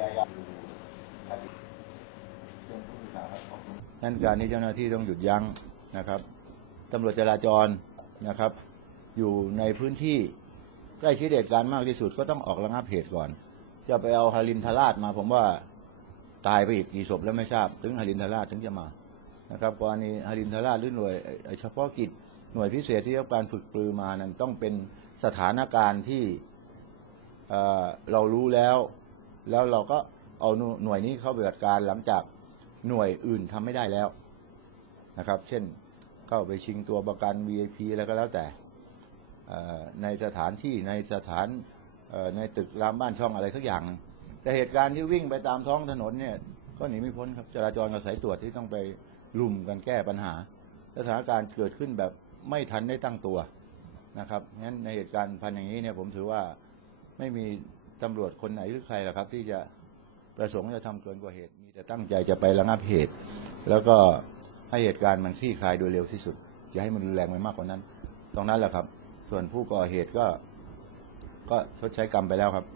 ยาหลักคดีอาญาคดีเรื่องผู้สื่อข่าวครับขอบคุณนั่นการที่เจ้าหน้าที่ต้องหยุดยั้งนะครับตำรวจจราจรนะครับ อยู่ในพื้นที่ใกล้ชิดเหตุการณ์มากที่สุดก็ต้องออกระงับเหตุก่อน จะไปเอาฮารินทราชมา ผมว่าตายไปอีกกี่ศพแล้วไม่ทราบ ถึงฮารินทราชถึงจะมานะครับกรณีฮารินทราชหรือหน่วยเฉพาะกิจหน่วยพิเศษที่รับการฝึกปรือมานั้นต้องเป็นสถานการณ์ที่เเรารู้แล้ว แล้วเราก็เอาหน่วยนี้เข้าปฏิบัติการหลังจากหน่วยอื่นทำไม่ได้แล้วนะครับ เช่นเข้าไปชิงตัวประกัน VIP แล้วก็แล้วแต่ในสถานที่ในสถานในตึกรามบ้านช่องอะไรสักอย่างหนึ่งแต่เหตุการณ์ที่วิ่งไปตามท้องถนนเนี่ย ก็หนีไม่พ้นครับจราจรกับสายตรวจที่ต้องไปลุมกันแก้ปัญหา สถานการณ์เกิดขึ้นแบบไม่ทันได้ตั้งตัวนะครับงั้นในเหตุการณ์พันอย่างนี้เนี่ยผมถือว่าไม่มี ตำรวจคนไหนหรือใครล่ะครับ ที่จะประสงค์จะทำเกินกว่าเหตุ มีแต่ตั้งใจจะไประงับเหตุ แล้วก็ให้เหตุการณ์มันคลี่คลายโดยเร็วที่สุด อย่าให้มันรุนแรงไปมากกว่านั้น ตรงนั้นแหละครับ ส่วนผู้ก่อเหตุก็ ก็ชดใช้กรรมไปแล้วครับ